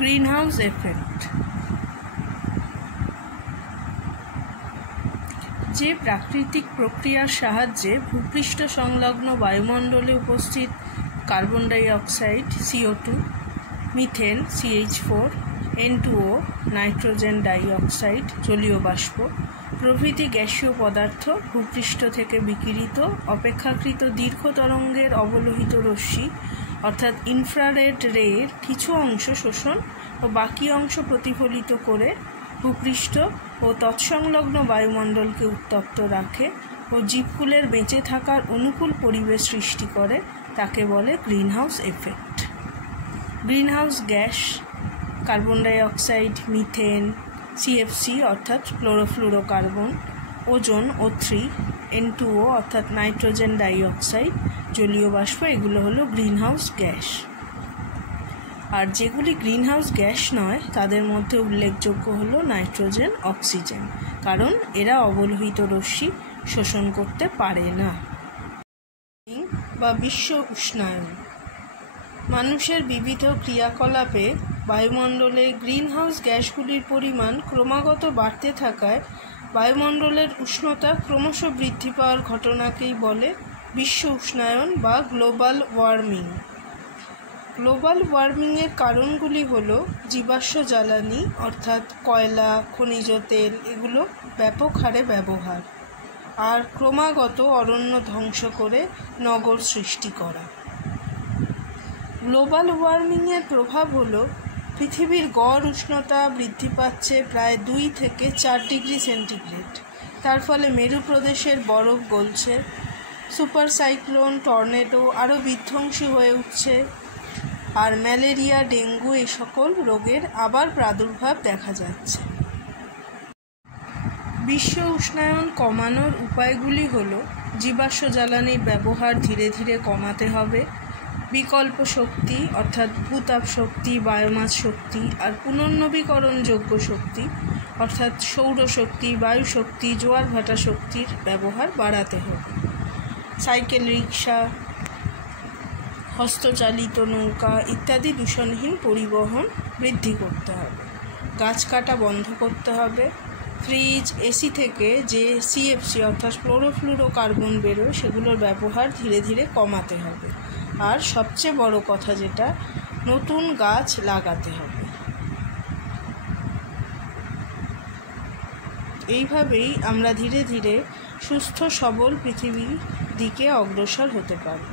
Greenhouse effect. যে প্রাকৃতিক প্রক্রিয়ার সাহায্যে ভূপৃষ্ঠ সংলগ্ন বায়ুমণ্ডলে উপস্থিত carbon dioxide CO2, methane CH4, N2O, nitrogen dioxide জলীয় বাষ্প প্রভৃতি গ্যাসীয় পদার্থ ভূপৃষ্ঠ থেকে বিকিরিত অপেক্ষাকৃত দীর্ঘ তরঙ্গের অবলোহিত রশ্মি অর্থাৎ ইনফ্রারেড রের কিছু অংশ শোষণ ও বাকি অংশ প্রতিফলিত করে ভূপৃষ্ঠ ও তৎসংলগ্ন বায়ুমণ্ডলকে উত্তপ্ত রাখে ও জীবকুলের বেঁচে থাকার অনুকূল পরিবেশ সৃষ্টি করে তাকে বলে greenhouse effect. Greenhouse gas carbon dioxide, methane, CFC অর্থাৎ ক্লোরোফ্লুরোকার্বন, ওজোন O3, N2O অর্থাৎ নাইট্রোজেন ডাই অক্সাইড জলীয় বাষ্প, এগুলো হলো গ্রিনহাউস গ্যাস। আর যেগুলি গ্রিনহাউস গ্যাস নয় তাদের মধ্যে উল্লেখযোগ্য হলো নাইট্রোজেন, অক্সিজেন, কারণ এরা অবলোহিত রশ্মি শোষণ করতে পারে না। বা বিশ্ব উষ্ণায়ন, মানুষের বিবিধ ক্রিয়াকলাপে বায়ুমণ্ডলে গ্রিনহাউস গ্যাসগুলির পরিমাণ ক্রমাগত বাড়তে থাকায় বায়ুমণ্ডলের উষ্ণতা ক্রমশ বৃদ্ধি পাওয়ার ঘটনাকেই বলে বিশ্ব উষ্ণায়ন বা গ্লোবাল ওয়ার্মিং। গ্লোবাল ওয়ার্মিংয়ের কারণগুলি হলো জীবাশ্ম জ্বালানি অর্থাৎ কয়লা, খনিজ তেল এগুলো ব্যাপক হারে ব্যবহার, আর ক্রমাগত অরণ্য ধ্বংস করে নগর সৃষ্টি করা। গ্লোবাল ওয়ার্মিংয়ের প্রভাব হলো পৃথিবীর গড় উষ্ণতা বৃদ্ধি পাচ্ছে প্রায় 2 থেকে 4 ডিগ্রি সেন্টিগ্রেড। তার ফলে মেরু প্রদেশের বরফ গলছে, সুপার সাইক্লোন, টর্নেডো আরও বিধ্বংসী হয়ে উঠছে, আর ম্যালেরিয়া, ডেঙ্গু এই সকল রোগের আবার প্রাদুর্ভাব দেখা যাচ্ছে। বিশ্ব উষ্ণায়ন কমানোর উপায়গুলি হলো জীবাশ্ম জ্বালানির ব্যবহার ধীরে ধীরে কমাতে হবে, বিকল্প শক্তি অর্থাৎ ভূতাপ শক্তি, বায়োমাস শক্তি আর পুনর্নবীকরণযোগ্য শক্তি অর্থাৎ সৌরশক্তি, বায়ু শক্তি, জোয়ার ভাটা শক্তির ব্যবহার বাড়াতে হবে। সাইকেল রিক্সা, হস্তচালিত নৌকা ইত্যাদি দূষণহীন পরিবহন বৃদ্ধি করতে হবে। গাছ কাটা বন্ধ করতে হবে। ফ্রিজ, এসি থেকে যে CFC অর্থাৎ ক্লোরোফ্লুরোকার্বন বেরোয় সেগুলোর ব্যবহার ধীরে ধীরে কমাতে হবে। আর সবচেয়ে বড় কথা যেটা, নতুন গাছ লাগাতে হবে। এইভাবেই আমরা ধীরে ধীরে সুস্থ সবল পৃথিবীর দিকে অগ্রসর হতে পারব।